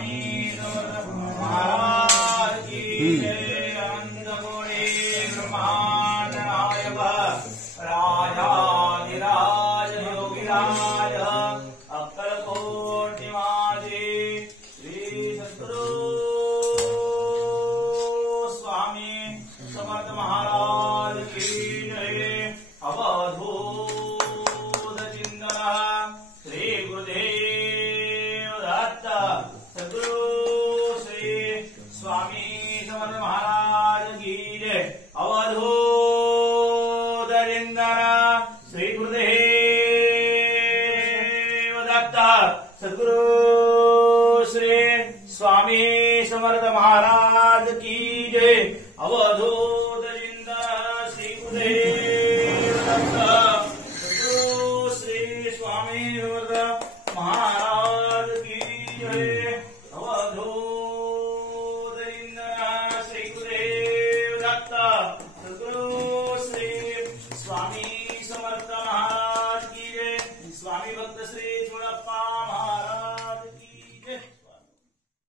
स्वामी समर्थ महाराज की जय। अनंत कोटि ब्रह्मांड नायक राजाधिराज योगिराज अक्कलकोट निवासी श्री सद्गुरु स्वामी समर्थ महाराज की जय। अवधूत चिंतन श्री गुरुदेव दत्त सद्गुरु श्री स्वामी समर्थ महाराज की जय। अवधूत चिंतन श्री गुरुदेव दत्त सद्गुरु श्री स्वामी समर्थ महाराज की जय। अवधूत चिंतन श्री गुरुदेव दत्त सद्गुरु श्री स्वामी समर्थ महाराज की जय। अवधूत चिंतन श्री गुरुदेव दत्त सद्गुरु श्री स्वामी समर्थ महाराज की जय। स्वामी भक्त श्री